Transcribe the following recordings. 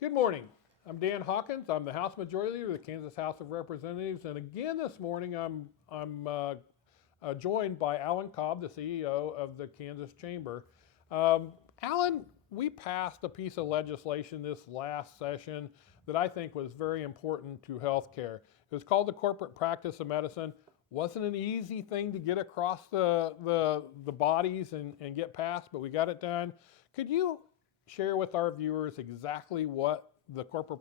Good morning. I'm Dan Hawkins. I'm the House Majority Leader of the Kansas House of Representatives, and again this morning I'm joined by Alan Cobb, the CEO of the Kansas Chamber. Alan, we passed a piece of legislation this last session that I think was very important to healthcare. It was called the Corporate Practice of Medicine. Wasn't an easy thing to get across the bodies and get passed, but we got it done. Could you share with our viewers exactly what the corporate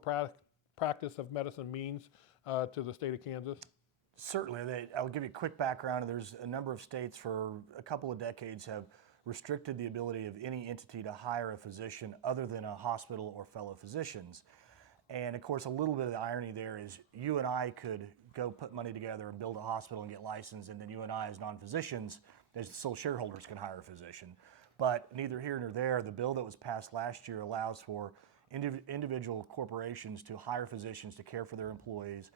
practice of medicine means to the state of Kansas? Certainly. I'll give you a quick background. There's a number of states for a couple of decades have restricted the ability of any entity to hire a physician other than a hospital or fellow physicians. And of course, a little bit of the irony there is you and I could go put money together and build a hospital and get licensed, and then you and I as non-physicians, as sole shareholders, can hire a physician. But neither here nor there, the bill that was passed last year allows for individual corporations to hire physicians to care for their employees,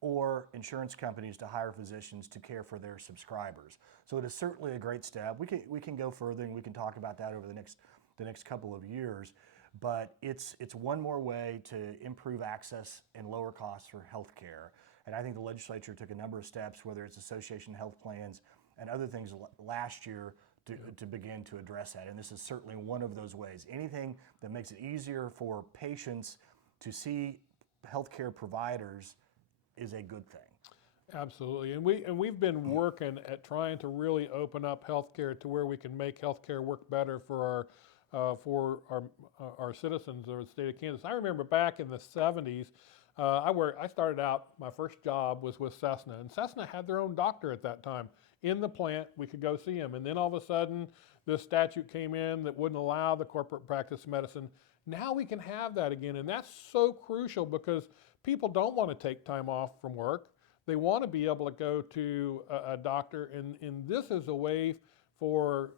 or insurance companies to hire physicians to care for their subscribers. So it is certainly a great step. We can go further, and we can talk about that over the next couple of years. But it's one more way to improve access and lower costs for health care. And I think the legislature took a number of steps, whether it's association health plans and other things last year to begin to address that. And this is certainly one of those ways. Anything that makes it easier for patients to see healthcare providers is a good thing. Absolutely, and we've been working at trying to really open up healthcare to where we can make healthcare work better for our citizens of the state of Kansas. I remember back in the 70s, I started out, my first job was with Cessna, and Cessna had their own doctor at that time. In the plant, we could go see him, and then all of a sudden, this statute came in that wouldn't allow the corporate practice of medicine. Now we can have that again, and that's so crucial because people don't want to take time off from work. They want to be able to go to a doctor, and this is a way for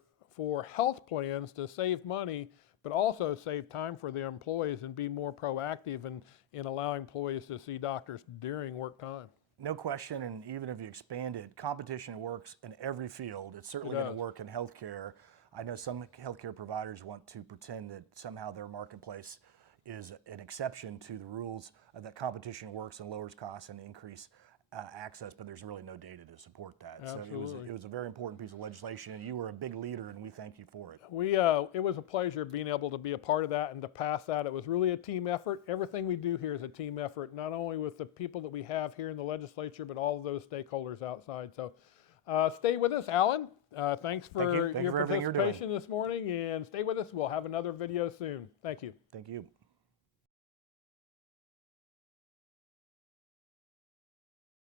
health plans to save money, but also save time for their employees and be more proactive in allowing employees to see doctors during work time. No question, and even if you expand it, competition works in every field. It's certainly going to work in healthcare. I know some healthcare providers want to pretend that somehow their marketplace is an exception to the rules, that competition works and lowers costs and increase access, but there's really no data to support that. Absolutely. So it was a very important piece of legislation, and you were a big leader, and we thank you for it. It was a pleasure being able to be a part of that and to pass that. It was really a team effort. Everything we do here is a team effort, not only with the people that we have here in the legislature, but all of those stakeholders outside. So stay with us, Alan. Thanks for your participation this morning, and stay with us. We'll have another video soon. Thank you. Thank you.